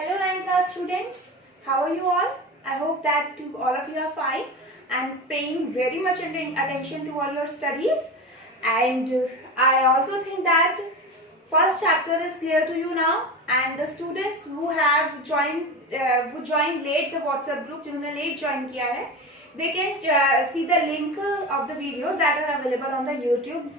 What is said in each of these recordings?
Hello 9th class students, how are you all? I hope that all of you are fine and paying very much attention to all your studies. And I also think that first chapter is clear to you now, and the students who have joined late the WhatsApp group, जिन्होंने late join किया है, they can see the link of the videos that are available on the YouTube.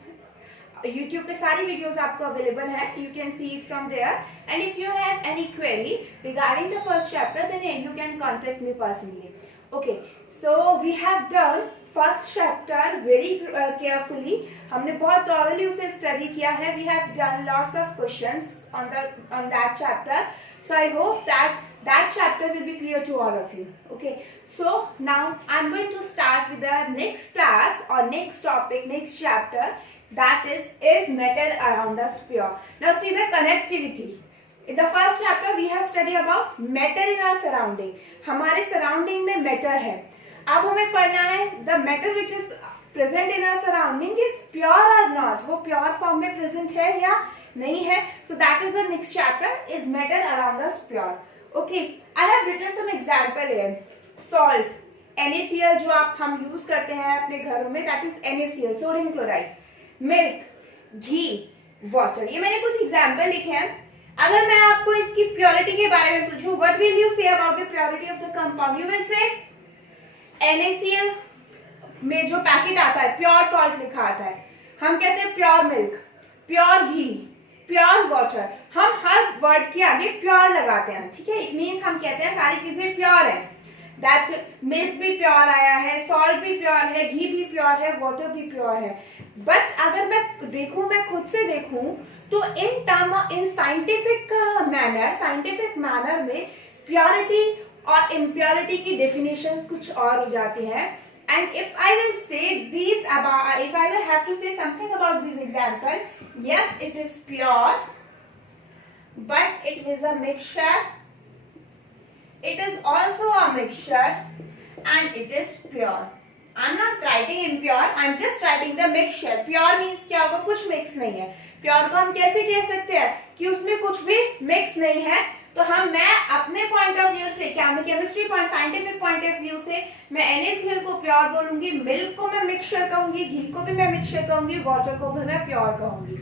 YouTube पे सारी videos आपको available है. You can see it from there. And if you have any query regarding the first chapter, then you can contact me personally. Okay. So we have done first chapter very carefully. हमने बहुत thoroughly उसे study किया है. We have done lots of questions on that chapter. So I hope that chapter will be clear to all of you. Okay. So now I'm going to start with the next class or next topic, next chapter. That is matter around us pure. Now see the connectivity. In the first chapter we have studied about matter in our surrounding. हमारे surrounding में matter है. अब हमें पढ़ना है the matter which is present in our surrounding is pure or not. वो pure form में present है या नहीं है. So that is the next chapter is matter around us pure. Okay. I have written some example here. Salt, NaCl जो हम use करते हैं अपने घरों में, that is NaCl, sodium chloride. Milk, ghee, water, ये मैंने कुछ एग्जाम्पल लिखे हैं. अगर मैं आपको इसकी प्योरिटी के बारे में पूछूं, what will you say about the purity of the compound? You will say NaCl में जो पैकेट आता है प्योर सॉल्ट लिखा आता है, हम कहते हैं प्योर मिल्क, प्योर घी, प्योर वाटर. हम हर वर्ड के आगे प्योर लगाते हैं, ठीक है. इट मीन्स हम कहते हैं सारी चीजें प्योर है. दैट मिल्क भी प्योर आया है, सॉल्ट भी प्योर है, घी भी प्योर है, वाटर भी प्योर है. बट अगर मैं खुद से देखूं तो इन साइंटिफिक मैनर में प्योरिटी और इम्प्योरिटी की डेफिनेशंस कुछ और हो जाती हैं. And if I will have to say something about this example, yes it is pure but it is a mixture, it is also a mixture and it is pure. I'm not writing impure, I'm just writing the mixture. Pure means क्या होगा? कुछ mix नहीं है. Pure को हम कैसे कह सकते हैं कि उसमें कुछ भी mix नहीं है. तो मैं अपने point of view से, chemistry point, scientific point of view से मैं NaCl को pure बोलूंगी, milk को मैं mixture कहूंगी, घी को भी मैं mixture कहूंगी, water को भी मैं pure कहूंगी.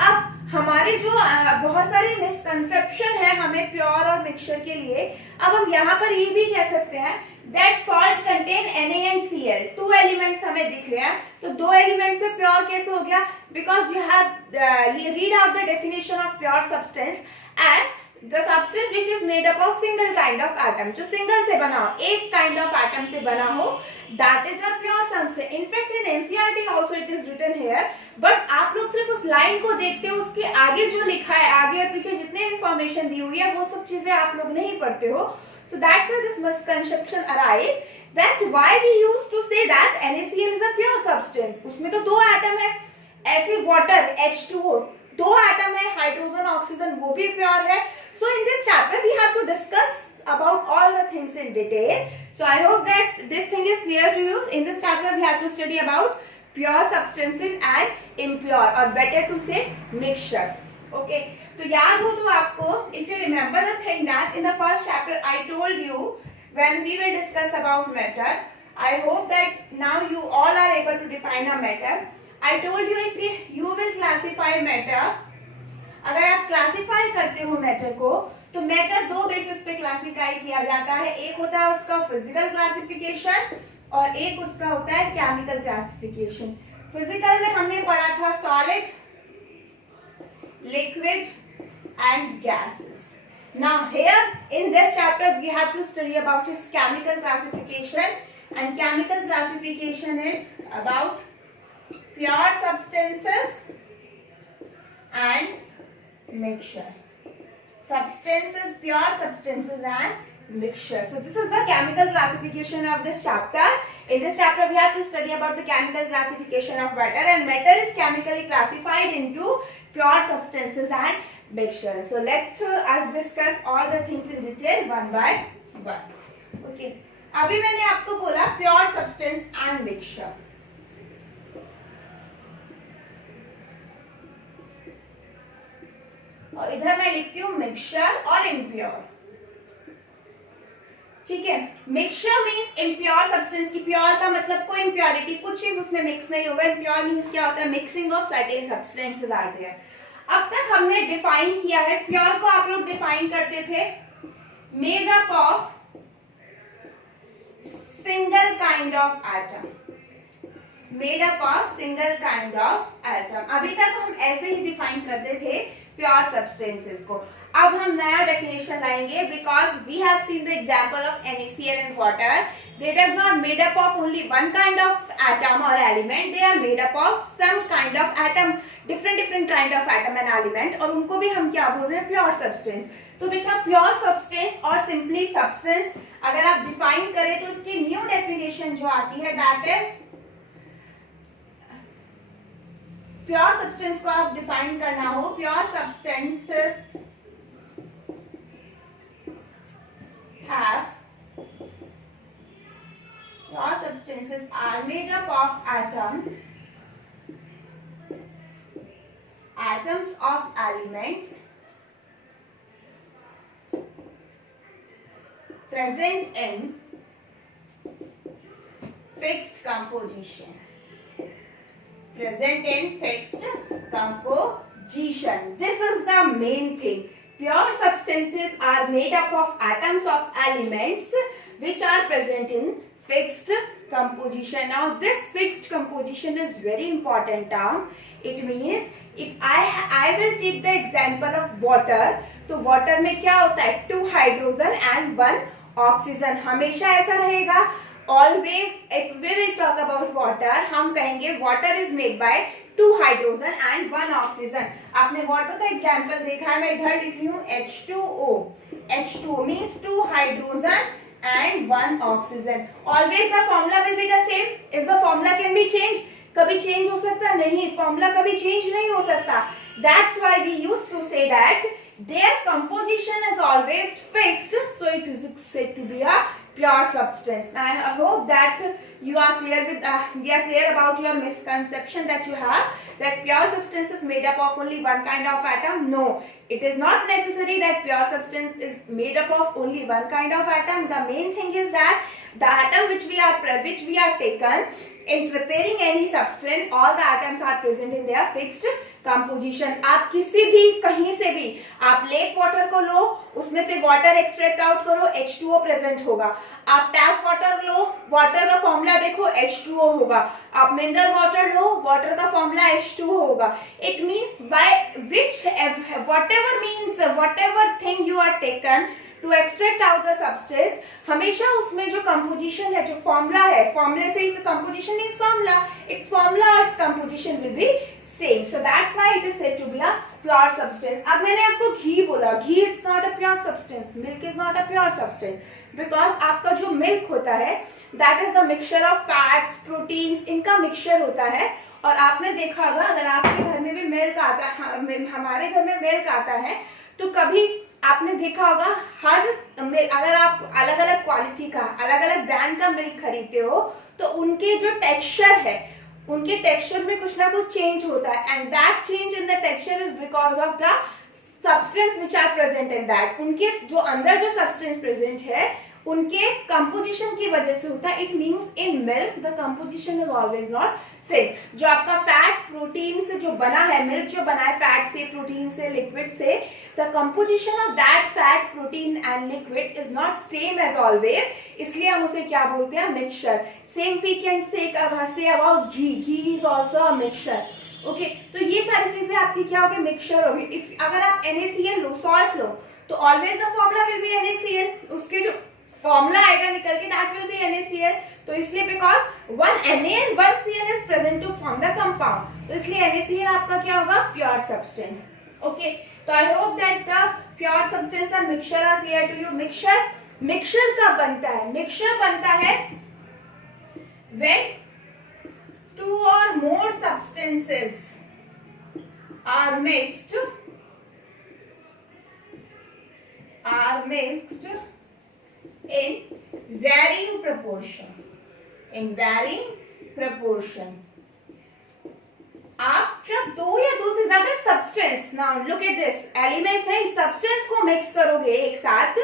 अब हमारे जो बहुत सारे मिसकंसेप्शन है हमें प्योर और मिक्सचर के लिए. अब हम यहाँ पर ये भी कह सकते हैं that salt contain Na and Cl. 2 elements हमें दिख रहे हैं, तो 2 एलिमेंट्स से प्योर कैसे हो गया? Because you have read out the definition of pure substance as the substance which is made up of single kind of atom. जो सिंगल से बना हो, एक kind of atom से बना हो, that is a pure substance. In fact in NCERT also it is written here, but आप लोग सिर्फ उस लाइन को देखते हो, उसके आगे जो लिखा है, आगे और पीछे जितने इंफॉर्मेशन दी हुई है वो सब चीजें आप लोग नहीं पढ़ते हो. So that's why this misconception arise that why we used to say that NaCl is a pure substance. उसमें तो 2 एटम है, ऐसे वाटर H2O 2 एटम है, हाइड्रोजन ऑक्सीजन वो भी प्योर है. So in this chapter we have to discuss about all the things in detail. So I hope that this thing is clear to you. In this chapter we have to study about pure substances and impure, or better to say mixtures. Okay. तो याद हो तो आपको, if you remember the thing that in the first chapter I told you when we will discuss about matter, I hope that now you all are able to define a matter. I told you if you will classify matter, अगर आप classify करते हो matter को, तो matter 2 basis पे classify किया जाता है. एक होता है उसका फिजिकल क्लासिफिकेशन और एक उसका होता है केमिकल क्लासिफिकेशन. फिजिकल में हमने पढ़ा था solid, liquid and gases. Now here in this chapter we have to study about his chemical classification, and chemical classification is about pure substances and mixture. Substances, pure substances and mixture. So this is the chemical classification of this chapter. In this chapter we have to study about the chemical classification of matter, and matter is chemically classified into pure substances and mixture. So let us discuss all the things in detail one by one. Okay. अभी मैंने आपको बोला pure substance and mixture. और इधर मैं लिखती हूँ mixture और इम्प्योर. ठीक है। मिक्सचर मीन्स इम्प्योर सब्सटेंस की, प्योर का मतलब कोई इम्प्योरिटी, कुछ चीज उसमें मिक्स नहीं होगा। इम्प्योर मीन्स क्या होता है, mixing of certain substances are there. अब तक हमने डिफाइन किया है, प्योर को आप लोग डिफाइन करते थे made up of single kind of atom, made up of single kind of atom. अभी तक हम ऐसे ही डिफाइन करते थे प्योर सब्सटेंसेस को। अब हम नया डेफिनेशन लाएंगे, because we have seen the example of NaCl and water, they does not made up of only one kind of atom or element, they are made up of some kind of atom, different kind of atom and element, और उनको भी हम क्या बोल रहे हैं, pure substance. तो बेटा प्योर सब्सटेंस और सिंपली सब्सटेंस अगर आप डिफाइन करें तो इसकी न्यू डेफिनेशन जो आती है दैट इज, प्योर सब्सटेंस को आप डिफाइन करना हो, pure substances pure substances are made up of atoms of elements present in fixed composition, present in fixed composition. This is the main thing. Pure substances are made up of atoms of elements which are present in fixed composition. Now this fixed composition is very important term. It means if I will take the example of water, तो water में क्या होता है, 2 hydrogen and 1 oxygen, हमेशा ऐसा रहेगा। Always if we will talk about water, हम कहेंगे water is made by 2 hydrogen and 1 oxygen. आपने वाटर का एग्जाम्पल देखा है, मैं इधर लिख रही हूँ H2O। H2O means 2 hydrogen and 1 oxygen. Always the formula will be the same. Is the formula can be changed? कभी चेंज हो सकता नहीं, फॉर्मूला कभी चेंज नहीं हो सकता। That's why we used to say that their composition is always fixed, so it is said to be a pure substance. I hope that you are clear with we are clear about your misconception that you have, that pure substance is made up of only one kind of atom. No, it is not necessary that pure substance is made up of only one kind of atom. The main thing is that the atom which we are taken in preparing any substance, all the atoms are present in their fixed composition. आप किसी भी कहीं से भी आप lake water को लो, उसमें से वाटर एक्सट्रैक्ट आउट करो, H2O प्रेजेंट होगा। आप टैप वाटर लो, वाटर का फॉर्मूला देखो, H2O होगा। आप मिनरल वाटर लो, वाटर का फॉर्मूला H2O होगा। It means by which whatever thing you are taken to extract out the substance, हमेशा उसमें जो कंपोजिशन है, जो फॉर्मूला है, फॉर्मूले से ही तो composition means formula, it's formula और composition will be same, so that's why it is said to be a pure substance. अब मैंने आपको घी बोला, ghee it's not a pure substance, milk is not a pure substance, because आपका जो milk होता है that is the mixture of fats, proteins, इनका मिक्सचर होता है। और आपने देखा होगा अगर आपके घर में भी मिल्क आता है, हमारे घर में मिल्क आता है, तो कभी आपने देखा होगा अगर आप अलग अलग क्वालिटी का, अलग अलग ब्रांड का मिल्क खरीदते हो, तो उनके जो टेक्सचर है, उनके टेक्सचर में कुछ ना कुछ चेंज होता है, and that change in the texture is because of the substance which are present in that. उनके जो अंदर जो सब्सटेंस प्रेजेंट है उनके कंपोजिशन की वजह से होता है। It means in milk the composition is always not fix. जो आपका फैट प्रोटीन से जो बना है, मिल्क जो बना है फैट से, प्रोटीन से, लिक्विड से, the composition of that fat, protein and liquid is not same as always, इसलिए हम उसे क्या बोलते हैं, mixture. Same we can say about ghee, ghee is also a mixture, okay. तो ये सारी चीजें आपकी क्या होगी, मिक्सचर होगी। इफ अगर आप NaCl लो, सॉल्ट लो, तो always the formula will be NaCl, उसके जो फॉर्मूला आएगा निकल के दैट विल बी NaCl। तो इसलिए because 1 Na and 1 Cl is present to form the compound, तो इसलिए NaCl आपका क्या होगा, प्योर सब्सटेंस, ओके। तो I hope that the pure substance and mixture are clear to you. Mixture कब बनता है, मिक्सचर बनता है when 2 or more substances are mixed in varying proportion, आप जब 2 या 2 से ज्यादा substance, now look at this, element नहीं, सब्सटेंस को मिक्स करोगे एक साथ,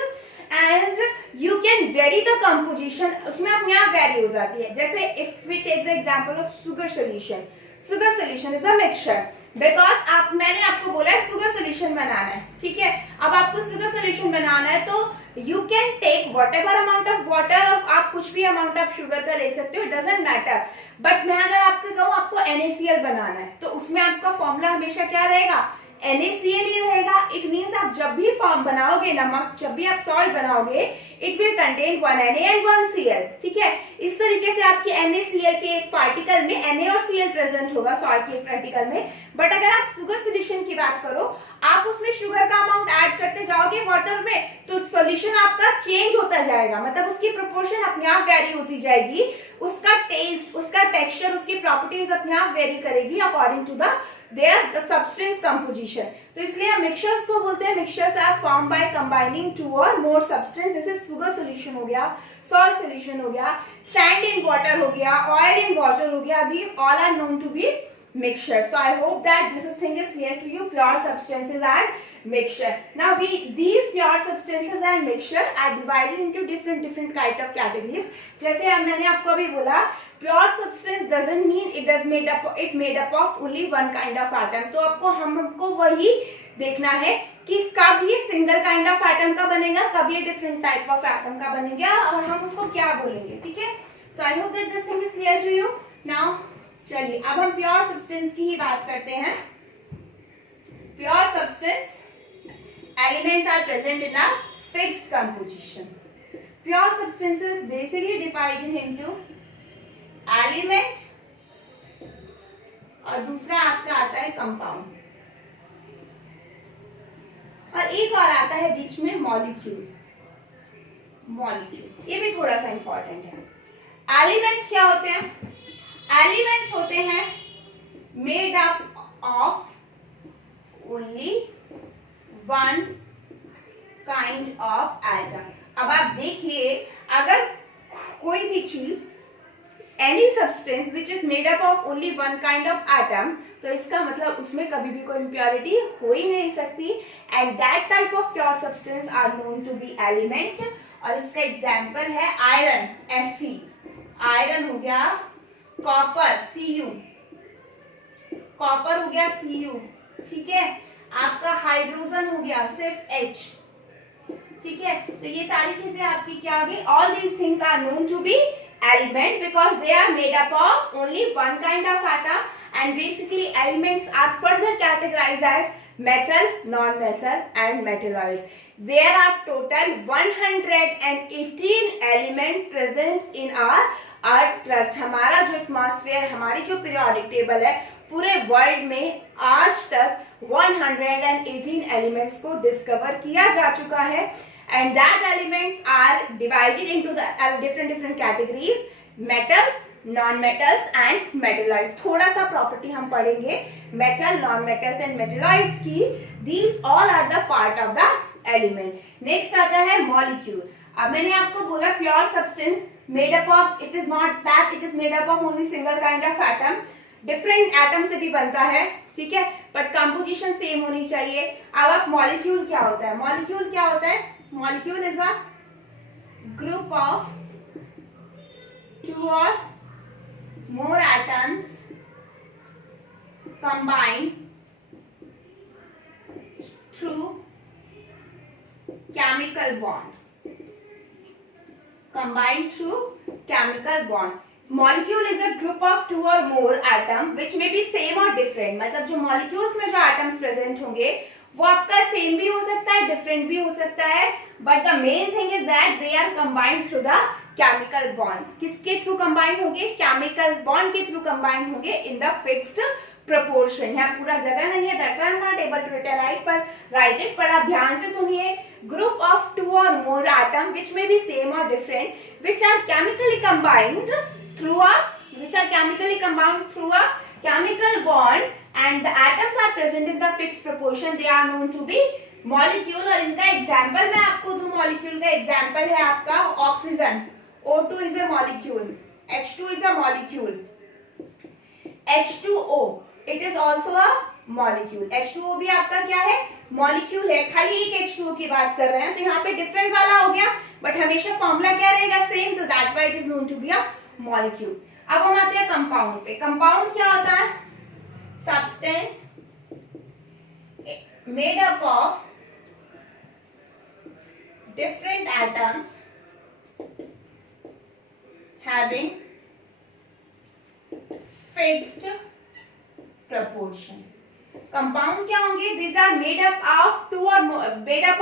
and you can vary the composition, उसमें अपने आप वेरी हो जाती है. जैसे if we take the example of sugar solution, sugar solution is a mixture, because मैंने आपको बोला है शुगर सोल्यूशन बनाना है, ठीक है. अब आपको शुगर सोल्यूशन बनाना है तो you can take whatever amount of water, और आप कुछ भी अमाउंट ऑफ शुगर का ले सकते हो, इट डजंट मैटर. बट मैं अगर आपको कहूँ आपको NaCl बनाना है तो उसमें आपका फॉर्मूला हमेशा क्या रहेगा, NaCl ही रहेगा. इट मीन्स आप जब भी फॉर्म बनाओगे नमक, जब भी आप सॉल्ट बनाओगे, it will contain 1 Na and 1 Cl, ठीक है. इस तरीके से आपके NaCl के एक पार्टिकल में Na और Cl प्रेजेंट होगा सॉल्ट के एक पार्टिकल में. बट अगर आप शुगर सोल्यूशन की बात करो, आप उसमें शुगर का अमाउंट ऐड करते जाओगे वाटर में, तो सोल्यूशन आपका चेंज होता जाएगा, मतलब उसकी प्रोपोर्शन अपने आप वेरी होती जाएगी. उसका टेस्ट, उसका टेक्सचर, उसकी प्रॉपर्टीज अपने आप वेरी करेगी according to the their substance composition. तो इसलिए हम मिक्सचर्स को बोलते हैं mixtures are form by combining 2 और मोर सब्सटेंस. जैसे शुगर सोल्यूशन हो गया, सॉल्ट सोल्यूशन हो गया, सैंड इन वाटर हो गया, ऑयल इन वाटर हो गया. These all are known to be mixture. So I hope that this thing is clear to you. Pure substances and mixture. Now these pure substances and mixture are divided into different kind of categories. जैसे मैंने आपको अभी बोला, pure substance doesn't mean it made up of only one kind of atom. तो हमको वही देखना है कि कब ये सिंगल काइंड ऑफ एटम का बनेगा, कब ये डिफरेंट टाइप ऑफ एटम का बनेगा, और हम उसको क्या बोलेंगे, ठीक है. So I hope that this thing is clear to you. Now चलिए अब हम प्योर सब्सटेंस की ही बात करते हैं. Pure substance elements are present in a fixed composition. Pure substances basically divided into element और दूसरा आपका आता है कंपाउंड, और एक और आता है बीच में मॉलिक्यूल. ये भी थोड़ा सा इंपॉर्टेंट है. एलिमेंट्स क्या होते हैं? एलिमेंट्स होते हैं made up of only one kind of atom. अब आप देखिए, अगर कोई भी चीज any substance which is made up of only one kind of atom, तो इसका मतलब उसमें कभी भी कोई इम्प्योरिटी हो ही नहीं सकती. And that type of pure substance are known to be element. और इसका एग्जाम्पल है आयरन, Fe. आयरन हो गया, कॉपर Cu, कॉपर हो गया Cu, ठीक है. आपका हाइड्रोजन हो गया सिर्फ H, ठीक है. तो ये सारी चीजें आपकी क्या होगी, all these things are known to be element because they are made up of only one kind of atom, and basically elements are further categorized as metal, non-metal and metalloids. There are total 118 elements present in our earth crust. हमारा जो atmosphere, हमारी जो periodic table है, पूरे world में आज तक 118 elements को डिस्कवर किया जा चुका है. And that elements are divided into the different categories: metals, non-metals and metalloids. थोड़ा सा प्रॉपर्टी हम पढ़ेंगे metal, non-metals and metalloids की. These all are the part of the element. Next आता है molecule. अब मैंने आपको बोला pure substance made up of, it is not that it is made up of only single kind of atom. Different atom से भी बनता है, ठीक है, बट कंपोजिशन सेम होनी चाहिए. अब आप मॉलिक्यूल क्या होता है? मॉलिक्यूल क्या होता है? Molecule is a group of 2 or more atoms combined through chemical bond. Combined through chemical bond. Molecule is a group of 2 or more atoms which may be same or different. मतलब जो molecules में जो atoms present होंगे वो आपका same भी हो सकता है, डिफरेंट भी हो सकता है, but the main thing is that they are combined through the chemical bond. किसके थ्रू कंबाइंड होंगे? केमिकल बॉन्ड के थ्रू कंबाइंड होंगे इन द फिक्स्ड प्रोपोर्शन. यहाँ पूरा जगह नहीं है, that's why I am not able to write it, पर आप ध्यान से सुनिए. Group of 2 or more atom which may be same or different which are chemically combined through a chemical bond, and the atoms are present in the fixed proportion. They are known to be molecule. और इनका example मैं आपको दूं, molecule का example है आपका oxygen. O2 is a molecule, H2 is a molecule, H2O, it is also a molecule. H2O भी आपका क्या है, मॉलिक्यूल है, खाली एक H2O की बात कर रहे हैं, तो यहाँ पे डिफरेंट वाला हो गया, बट हमेशा फॉर्मूला क्या रहेगा, सेम, तो that why it is known to be a molecule. अब हम आते हैं कंपाउंड पे। कंपाउंड क्या होता है, substance made up of different atoms having fixed proportion. Compound क्या होंगे, these are made up of two or more, made up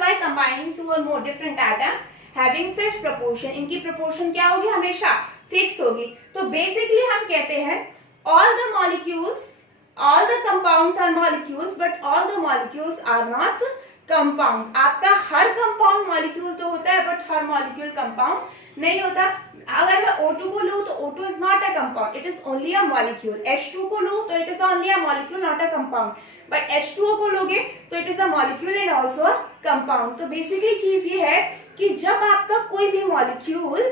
by combining two or more different atoms having fixed proportion. इनकी proportion क्या होगी, हमेशा fix होगी। तो basically हम कहते हैं all the molecules, all the compounds are molecules, but all the molecules are not compound. आपका हर कंपाउंड मॉलिक्यूल तो होता है, बट हर मॉलिक्यूल कंपाउंड नहीं होता। अगर मैं O2 को लूं तो O2 is not a compound, it is only a molecule. H2 को लूं तो it is only a molecule, not a compound. But H2O को लोगे तो it is a molecule and also a compound. तो बेसिकली चीज ये है कि जब आपका कोई भी मॉलिक्यूल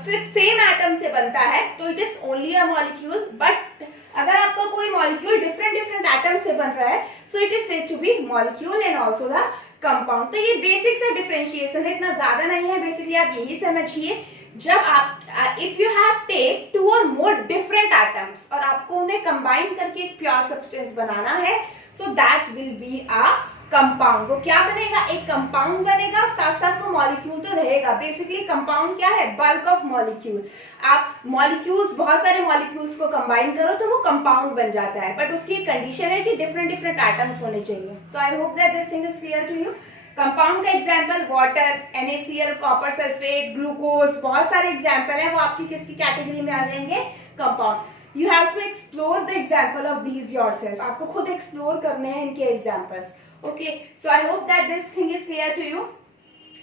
सिर्फ सेम एटम से बनता है तो it is only a molecule, but अगर आपका कोई मॉलिक्यूल डिफरेंट एटम से बन रहा है so it is said to be molecule and also the compound. तो ये बेसिक सा डिफरेंशिएशन है, इतना ज्यादा नहीं है। बेसिकली आप यही समझिए, जब आप if you have take two और मोर डिफरेंट एटम्स और आपको उन्हें कंबाइन करके एक प्योर सब्सटेंस बनाना है, so that will be a compound. वो क्या बनेगा, एक कंपाउंड बनेगा, और साथ साथ वो मॉलिक्यूल तो रहेगा। बेसिकली कंपाउंड क्या है, बल्क ऑफ मॉलिक्यूल। आप मॉलिक्यूल्स, बहुत सारे मॉलिक्यूल्स को कंबाइन करो तो वो कंपाउंड बन जाता है, बट उसकी कंडीशन है कि डिफरेंट एटम्स होने चाहिए। तो I hope that this thing is clear to you. Compound का example water, NaCl, copper sulphate, glucose, बहुत सारे एग्जांपल है, वो आपकी किसकी कैटेगरी में आ जाएंगे, compound. You have to explore the example of these yourself, आपको खुद एक्सप्लोर करने हैं इनके examples. Okay, so I hope that this thing is clear to you,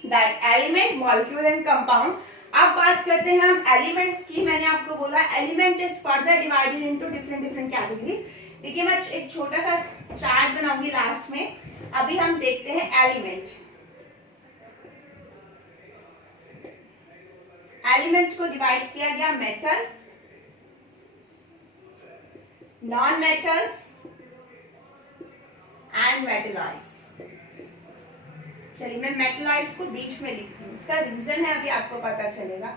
that element, molecule and compound. अब बात करते हैं हम एलिमेंट्स की। मैंने आपको बोला element is further divided into different categories. देखिए मैं एक छोटा सा चार्ट बनाऊंगी लास्ट में। अभी हम देखते हैं एलिमेंट। एलिमेंट को डिवाइड किया गया metal, non metals and metalloids. चलिए मैं मेटलॉइड्स को बीच में लिखती हूँ, इसका रीजन है अभी आपको पता चलेगा।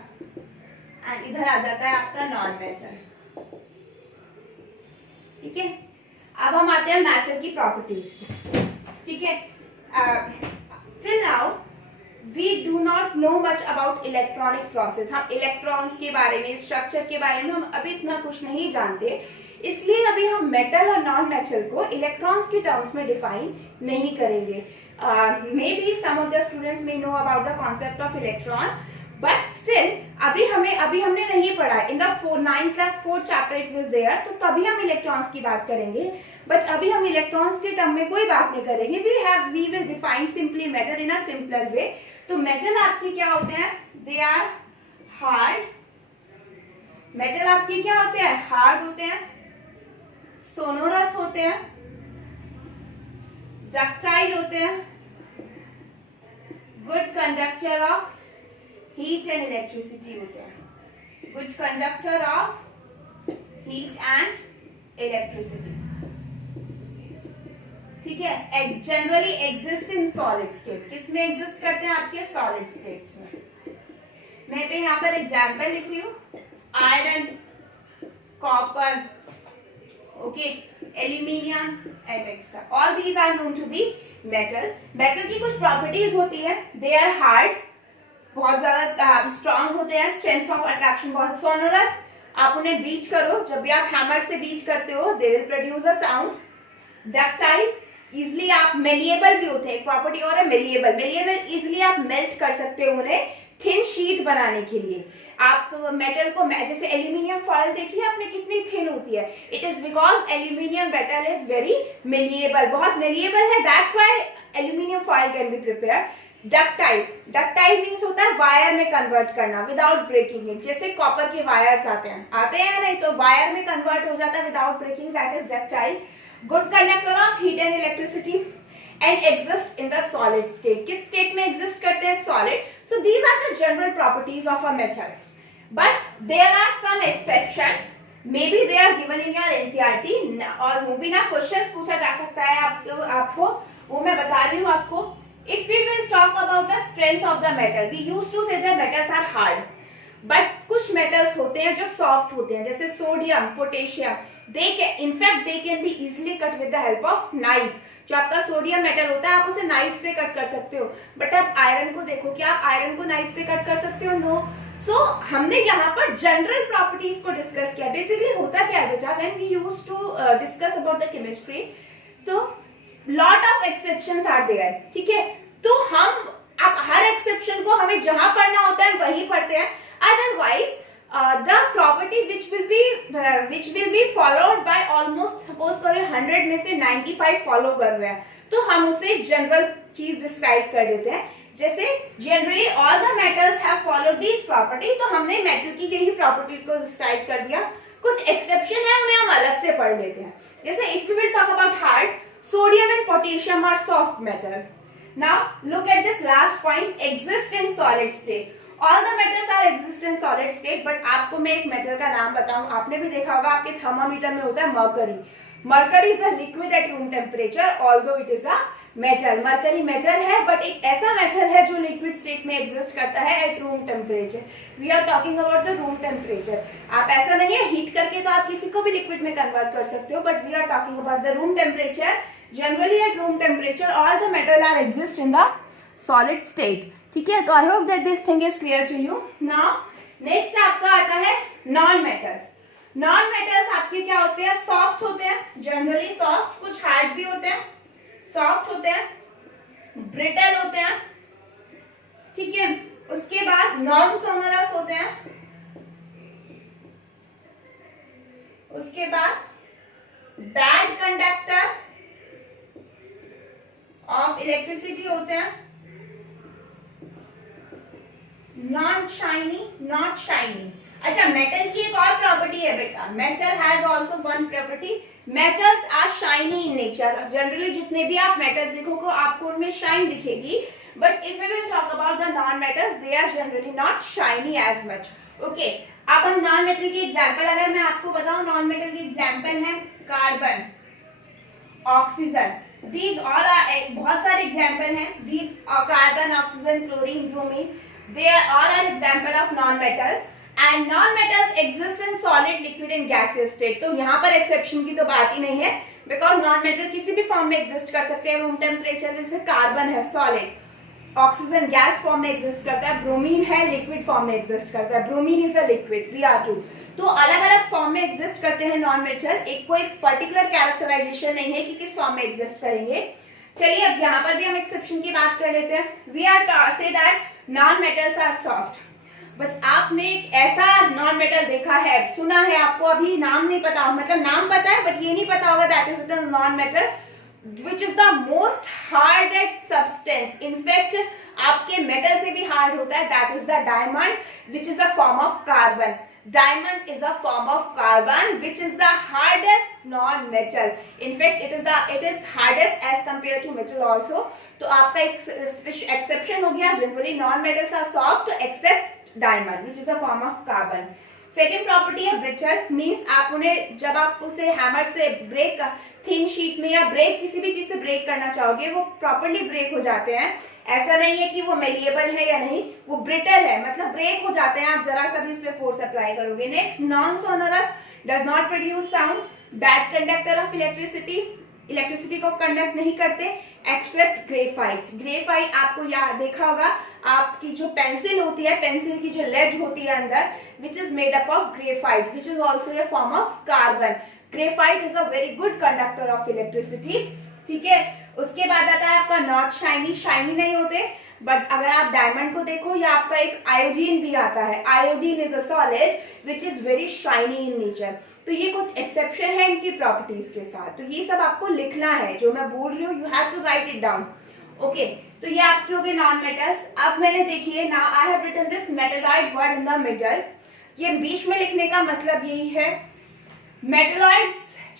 एंड इधर आ जाता है आपका नॉन मेटल, ठीक है। अब हम आते हैं मैटर की प्रॉपर्टीज की, ठीक है। Till now we do not know much about electronic process. हम इलेक्ट्रॉन्स के बारे में, स्ट्रक्चर के बारे में हम अभी इतना कुछ नहीं जानते, इसलिए अभी हम मेटल और नॉन मेटल को इलेक्ट्रॉन्स के टर्म्स में डिफाइन नहीं करेंगे। May be some of the students may know about the concept of electron, but still अभी हमने नहीं पढ़ा। In the 9th class 4th chapter it was there, तो तभी हम इलेक्ट्रॉन्स की बात करेंगे, बट अभी हम इलेक्ट्रॉन्स के टर्म में कोई बात नहीं करेंगे। We will define simply metal in a simpler way. तो मेटल आपके क्या होते हैं, दे आर हार्ड। मेटल आपके क्या होते हैं, हार्ड होते हैं, सोनोरस होते हैं, डक्टाइल होते हैं, good conductor of heat and electricity होते हैं, good conductor of heat and electricity, ठीक है। Generally exist in solid state. किसमें एग्जिस्ट करते हैं, आपके सॉलिड स्टेट्स में। मैं पे यहाँ पर एग्जाम्पल लिख रही हूँ, iron, copper, okay, aluminium and extra, all these are known to be metal. Metal की कुछ प्रॉपर्टीज होती है, दे आर हार्ड, बहुत ज्यादा स्ट्रांग होते हैं, स्ट्रेंथ ऑफ अट्रैक्शन बहुत, सोनोरस, आप उन्हें बीट करो, जब भी आप हैमर से बीट करते हो they will produce a sound. Ductile, easily आप मेलिएबल भी होते हैं, एक प्रॉपर्टी और है मेलिएबल। इजिली आप मेल्ट कर सकते हो उन्हें थिन शीट बनाने के लिए। आप मेटल को, जैसे एल्यूमिनियम फॉयल देखिए आपने कितनी थिन होती है, it is because aluminium metal is very malleable, बहुत मेलिएबल है, that's why aluminium foil can be prepared. Ductile means होता है वायर में कन्वर्ट करना विदाउट ब्रेकिंग इट, जैसे कॉपर के वायर्स आते हैं या नहीं, तो वायर में कन्वर्ट हो जाता है without breaking, that is ductile. Good conductor of heat and electricity and exist in the solid state. किस स्टेट में एग्जिस्ट करते हैं, solid. So these are the general properties of a metal, but there are some exception. May be they are given in your NCERT, और वो भी ना questions पूछा जा सकता है आपको वो मैं बता रही हूँ आपको। If we will talk about the strength of the metal, we used to say that metals are hard, but कुछ मेटल्स होते हैं जो सॉफ्ट होते हैं, जैसे sodium, potassium, in fact they can be easily cut with the help of knife. जो आपका sodium metal होता है आप उसे नाइफ से कट कर सकते हो, बट आप आयरन को देखो, क्या आप आयरन को नाइफ से कट कर सकते हो? नो। सो हमने यहाँ पर जनरल प्रॉपर्टीज को डिस्कस किया। बेसिकली होता क्या है बेटा, when we used to discuss about the chemistry, तो lot of exceptions are there, ठीक है। तो हम अब हर एक्सेप्शन को हमें जहां पढ़ना होता है वही पढ़ते हैं, otherwise the property which will be followed by almost suppose करें 100 में से 95 फॉलो कर रहे हैं, तो हम उसे जनरल चीज डिस्क्राइब कर देते हैं। जैसे generally all the metals have followed this property, तो हमने मेटल की यही प्रॉपर्टी को डिस्क्राइब कर दिया। कुछ एक्सेप्शन है उन्हें हम अलग से पढ़ लेते हैं। जैसे if we will talk about hard, sodium and potassium are soft metal. Now look at this last point, exist in solid state. All the metals are exist in solid state, but आपको मैं एक metal का नाम बताऊं, आपने भी देखा होगा आपके थर्मामीटर में होता है mercury. Mercury is a liquid at room temperature, although it is a metal. Mercury metal है, बट एक ऐसा मेटल है जो लिक्विड स्टेट में एग्जिस्ट करता है at room temperature. We are talking about the room temperature. आप ऐसा नहीं है हीट करके तो आप किसी को भी लिक्विड में कन्वर्ट कर सकते हो, but we are talking about the room temperature. Generally at room temperature all the metal are exist in the solid state, ठीक है। तो I hope that this thing is clear to you. Now next आपका आता है non metals. Non metals आपके क्या होते हैं? सॉफ्ट होते हैं, जनरली सॉफ्ट, कुछ हार्ड भी होते हैं, सॉफ्ट होते हैं, ब्रिटल होते हैं, ठीक है। उसके बाद नॉन सोनरस होते हैं, उसके बाद बैड कंडक्टर ऑफ इलेक्ट्रिसिटी होते हैं, नॉट शाइनी। अच्छा, मेटल की एक और प्रॉपर्टी है बेटा, metal has also one property, metals are shiny in nature. Generally जितने भी आप मेटल्स देखोगे आपको उनमें शाइन दिखेगी, but if we will talk about the non metals, they are generally not shiny as much. Okay, अब हम नॉन मेटल की एग्जांपल, अगर मैं आपको बताऊं नॉन मेटल की एग्जांपल है carbon, oxygen, these all are बहुत सारे एग्जांपल हैं। these carbon, oxygen, chlorine, bromine, they all are example of non-metals, and non-metals exist in solid, liquid and gaseous state। तो यहाँ पर एक्सेप्शन की तो बात ही नहीं है, बिकॉज नॉन-मेटल किसी भी फॉर्म में एग्जिस्ट कर सकते हैं रूम टेम्परेचर। जैसे कार्बन है सॉलिड, ऑक्सीजन गैस फॉर्म में एग्जिस्ट करता है, ब्रोमीन है लिक्विड फॉर्म में एग्जिस्ट करता है, bromine is a liquid, Br2। तो अलग अलग फॉर्म में एग्जिस्ट करते हैं नॉन मेटल, एक कोई पर्टिकुलर कैरेक्टराइजेशन नहीं है कि किस फॉर्म में एग्जिस्ट करेंगे। चलिए अब यहाँ पर भी हम एक्सेप्शन की बात कर लेते हैं। We are say that non metals are soft, but आपने एक ऐसा नॉन मेटल देखा है, सुना है, आपको अभी नाम नहीं पता, मतलब नाम पता है बट ये नहीं पता होगा that is the non metal which is the most hardest substance. In fact आपके मेटल से भी हार्ड होता है, that is the diamond which is a form of carbon. Diamond is a form of carbon which is the hardest non-metal. In fact, it is hardest as compared to metal also. तो आपका exception हो गया, generally non-metals are soft except diamond which is a form of carbon. Second property है brittle, means आप उन्हें जब आप उसे हैमर से ब्रेक, थिन शीट में या ब्रेक किसी भी चीज से ब्रेक करना चाहोगे वो प्रॉपर्ली ब्रेक हो जाते हैं। ऐसा नहीं है कि वो मेलिएबल है या नहीं, वो ब्रिटल है, मतलब ब्रेक हो जाते हैं आप जरा सा भी उस पर फोर्स अप्लाई करोगे। Next, non sonorous, does not produce sound, bad conductor of electricity, electricity को कंडक्ट नहीं करते, एक्सेप्ट ग्रेफाइट। ग्रेफाइट आपको याद देखा होगा, आपकी जो पेंसिल होती है, पेंसिल की जो लेड होती है अंदर, विच is made up of graphite which is also a form of carbon. Graphite is a very good conductor of electricity, ठीक है। उसके बाद आता है आपका नॉट शाइनी, शाइनी नहीं होते, बट अगर आप डायमंड को देखो या आपका एक आयोडीन भी आता है, iodine is a solid which is very shiny in nature. तो ये कुछ एक्सेप्शन है इनकी प्रॉपर्टीज के साथ, तो ये सब आपको लिखना है जो मैं बोल रही हूँ, you have to write it down. Okay, तो ये आपके हो गए नॉन मेटल्स। अब मैंने देखिए ना, I have written this metalloid word in the middle. ये बीच में लिखने का मतलब यही है, metalloids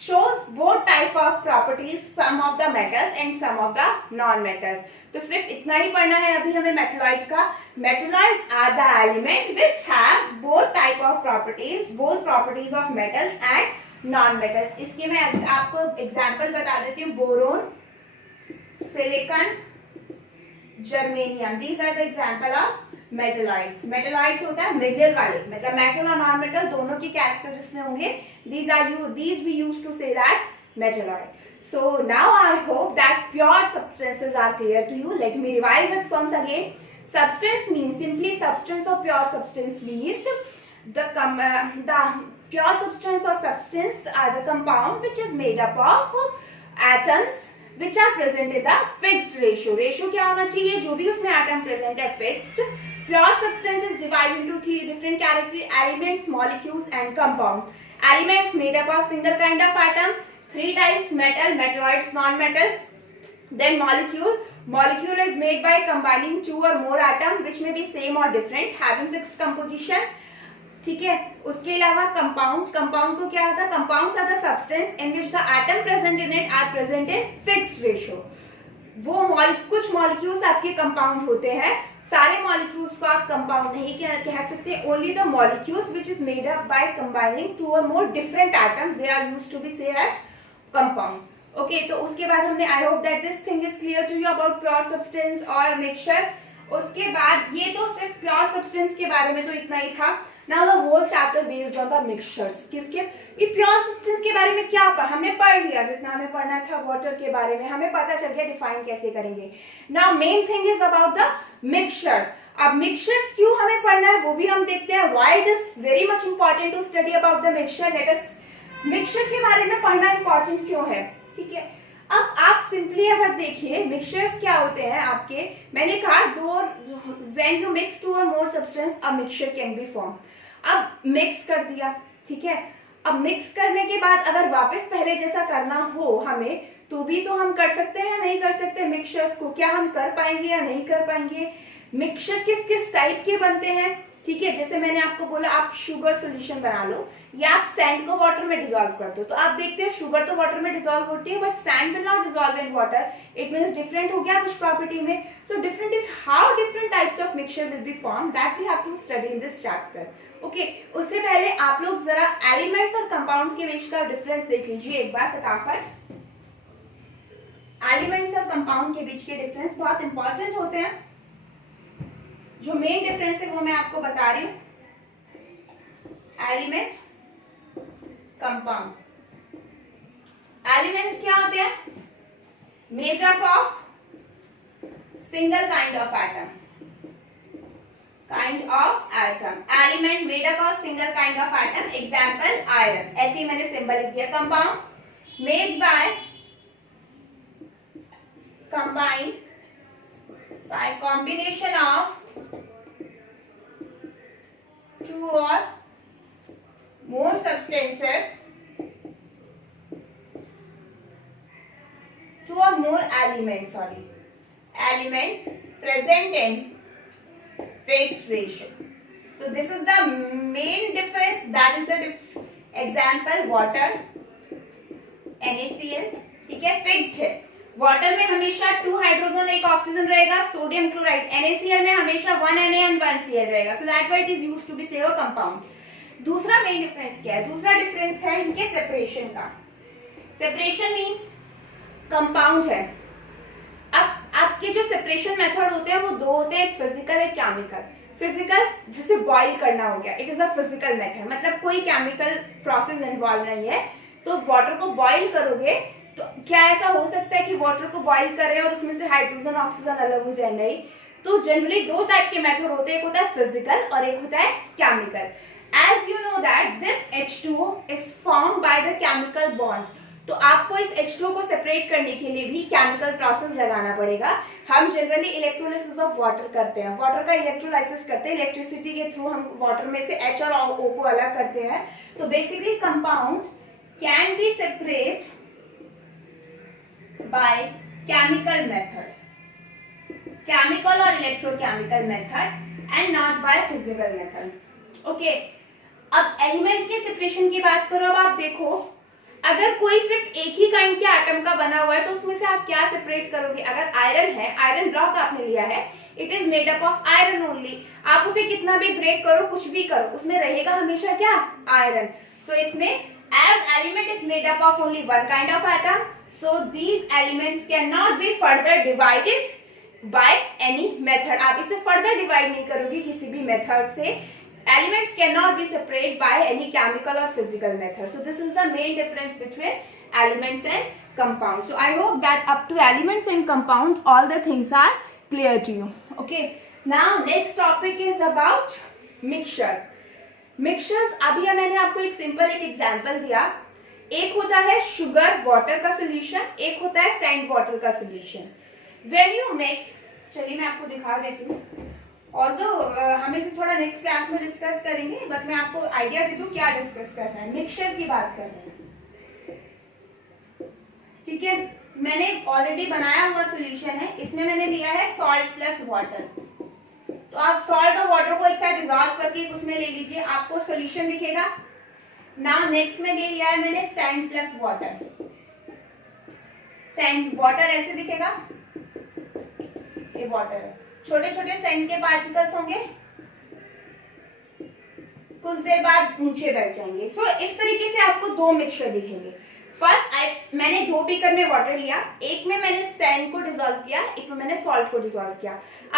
shows both type of properties, some of the metals and some of the non-metals. तो सिर्फ इतना ही पढ़ना है अभी हमें मेटलॉइड का. Metalloids are the element which have both type of properties, both properties of metals and non-metals. इसके मैं आपको एग्जाम्पल बता देती हूँ. Boron, silicon, germanium, these are the example of metalloids. Metalloids होता है मेटल वाले, मतलब मेटल और नॉन मेटल दोनों की कैरेक्टरिस्टिक्स में होंगे. these we used to say that metalloid. So now I hope that pure substances are clear to you. Let me revise it once again. Substance means simply substance, or pure substance means the pure substance or substance are the compound which is made up of atoms which are present in the fixed ratio. Ratio क्या होना चाहिए? जो भी उसमें atom present है fixed. Pure substance is divided into three different categories: elements, molecules and compound. Elements made up of single kind of atom, three types: metal, metalloids, non-metal. Then molecule is made by combining two or more atoms which may be same or different, having fixed composition. ठीक है. उसके अलावा compound को क्या होता है? Compounds are the substance in which the atom present in it are present in fixed ratio. वो कुछ मॉलिक्यूल्स आपके कंपाउंड होते हैं. सारे मॉलिक्यूल्स को आप कंपाउंड नहीं कह सकते. Only the molecules which is made up by combining two और more different atoms, they are used to be said as compound. Okay, तो उसके बाद हमने, I hope that this thing is clear to you about pure substance और mixture. उसके बाद ये तो सिर्फ प्योर सब्सटेंस के बारे में तो इतना ही था. Now the whole chapter based on the mixtures. किसके? ये प्योर सब्सटेंस के बारे में क्या हमने पढ़ लिया, जितना हमें पढ़ना था. वाटर के बारे में हमें पता चल गया डिफाइन कैसे करेंगे. Now main thing is about the mixtures. अब मिक्सचर्स क्यों हमें पढ़ना है वो भी हम देखते हैं. Why it is very much important to study about the mixture. Let us mixture के बारे में पढ़ना इंपॉर्टेंट क्यों है. ठीक है. अब आप सिंपली अगर देखिए मिक्सचर्स क्या होते हैं आपके, मैंने कहा व्हेन यू मिक्स टू और more substance a mixture can be form. अब मिक्स कर दिया, ठीक है. अब मिक्स करने के बाद अगर वापस पहले जैसा करना हो हमें, तो भी तो हम कर सकते हैं या नहीं कर सकते मिक्सचर्स को. क्या हम कर पाएंगे या नहीं कर पाएंगे. मिक्सचर किस किस टाइप के बनते हैं. ठीक है. जैसे मैंने आपको बोला आप शुगर सोल्यूशन बना लो या आप सैंड को वाटर में डिसॉल्व कर दो, तो आप देखते हैं शुगर तो वाटर में डिसॉल्व होती है but sand will not dissolve in water. It means different हो गया कुछ प्रॉपर्टी में. So different how different types of mixture will be form, that we have to study in this chapter. Okay, उससे पहले आप लोग जरा एलिमेंट्स और कंपाउंड्स के बीच का डिफरेंस देख लीजिए एक बार फटाफट. एलिमेंट्स और कंपाउंड के बीच के डिफरेंस बहुत इंपॉर्टेंट होते हैं. जो मेन डिफरेंस है वो मैं आपको बता रही हूं. Element, compound. एलिमेंट्स क्या होते हैं? Made up of single kind of atom. Element made up of single kind of atom. Example iron. ऐसे ही मैंने सिंबल लिख दिया. Compound made by combination of two or more substances, two or more elements, element present in fixed ratio. So this is the main difference. That is the example water, NaCl. ठीक है, fixed है. Water में हमेशा 2 hydrogen एक oxygen रहेगा. Sodium chloride NaCl में हमेशा 1 Na and 1 Cl रहेगा. So that why it is used to be said compound. दूसरा मेन डिफरेंस क्या है? दूसरा डिफरेंस है इनके सेपरेशन का. सेपरेशन मींस कंपाउंड है. अब आपके जो सेपरेशन मेथड होते हैं वो दो होते हैं, एक फिजिकल एक केमिकल. फिजिकल जिसे बॉइल करना हो गया, it is a physical method, मतलब कोई केमिकल प्रोसेस इन्वॉल्व नहीं है. तो वाटर को बॉइल करोगे तो क्या ऐसा हो सकता है कि वाटर को बॉइल करें और उसमें से हाइड्रोजन ऑक्सीजन अलग हो जाए? नहीं. तो जनरली दो टाइप के मेथड होते हैं, एक होता है फिजिकल और एक होता है chemical. As you know that this H2O is formed by the chemical bonds. तो आपको इस H2O को सेपरेट करने के लिए भी केमिकल प्रोसेस लगाना पड़ेगा. हम जनरली इलेक्ट्रोलिसिस ऑफ वाटर करते हैं, वाटर का इलेक्ट्रोलाइसिस करते हैं, इलेक्ट्रिसिटी के थ्रू हम वाटर में से H और O को अलग करते हैं. तो basically compound can be separate by chemical method, chemical or electrochemical method and not by physical method. Okay, अब एलिमेंट्स के सेपरेशन की बात करो. अब आप देखो अगर कोई सिर्फ एक ही काइंड के एटम का बना हुआ है तो उसमें से आप क्या सेपरेट करोगे? अगर आयरन है, आयरन ब्लॉक आपने लिया है, it is made up of iron only, आप उसे कितना भी ब्रेक करो, कुछ भी करो, उसमें रहेगा हमेशा क्या? आयरन। सो इसमें as element is made up of only one kind of atom, so these elements can not be further divided by any method. आप इसे फर्दर डिवाइड नहीं करोगे किसी भी मेथड से। Elements cannot be separated by any chemical or physical method. So this is the main difference between elements and compounds. So I hope that up to elements and compounds all the things are clear to you. Okay. Now next topic is about mixtures. Mixtures अभी मैंने आपको एक simple एक example दिया। एक होता है sugar water का सोल्यूशन, एक होता है सैंड वाटर का सोल्यूशन। When you mix, चलिए मैं आपको दिखा देती हूँ। ऑल्दो हम इसे थोड़ा नेक्स्ट क्लास में डिस्कस करेंगे, बट मैं आपको आइडिया दे दूं क्या डिस्कस करना है। मिक्सचर की बात कर रहे हैं, ठीक है। मैंने ऑलरेडी बनाया हुआ सोल्यूशन है, इसमें मैंने लिया है सॉल्ट प्लस वाटर। तो आप सॉल्ट और वाटर को एक साथ डिसॉल्व करके उसमें ले लीजिए, आपको सोल्यूशन दिखेगा। नाउ नेक्स्ट में ले लिया है मैंने sand plus water. Sand water ऐसे दिखेगा, ये वाटर है, छोटे छोटे सैंड के पार्टिकल्स होंगे, कुछ देर बाद नीचे बैठ जाएंगे। सो इस तरीके से आपको दो मिक्सचर दिखेंगे। फर्स्ट मैंने दो बीकर में वाटर लिया, एक में मैंने सैंड को डिसॉल्व किया, एक में मैंने सॉल्ट को डिसॉल्व किया।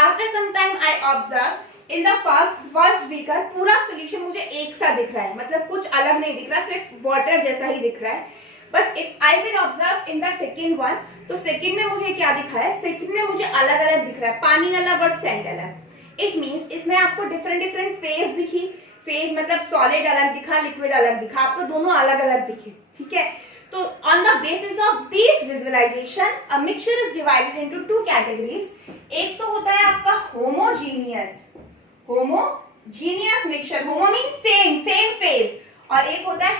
After some time I observe in the first beaker पूरा सोल्यूशन मुझे एक सा दिख रहा है, मतलब कुछ अलग नहीं दिख रहा, सिर्फ वाटर जैसा ही दिख रहा है। But if I will observe in the second one, तो सेकेंड में मुझे क्या दिखा है? सेकेंड में मुझे अलग अलग दिख रहा है, पानी अलग और सैंड अलग। इट मीन्स इसमें आपको डिफरेंट डिफरेंट फेज दिखी। फेज मतलब सॉलिड अलग दिखा, लिक्विड अलग दिखा, आपको दोनों अलग अलग दिखे, ठीक है। तो on the basis of this visualization a mixture is divided into two categories. एक तो होता है आपका homogeneous mixture, homo means same phase, और एक होता है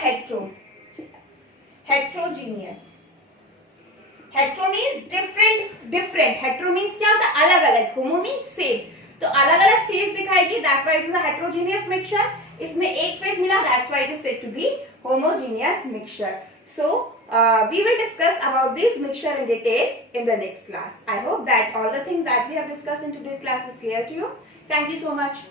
heterogeneous. Hetero means different, hetero means क्या होता है? अलग अलग, होमो मीन्स सेम। तो अलग अलग फेज दिखाएगी, that's why it is a heterogeneous mixture. इसमें एक फेज मिला, that's why it is said to be homogeneous mixture. So we will discuss about this mixture in detail in the next class. I hope that all the things that we have discussed in today's class is clear to you. Thank you so much.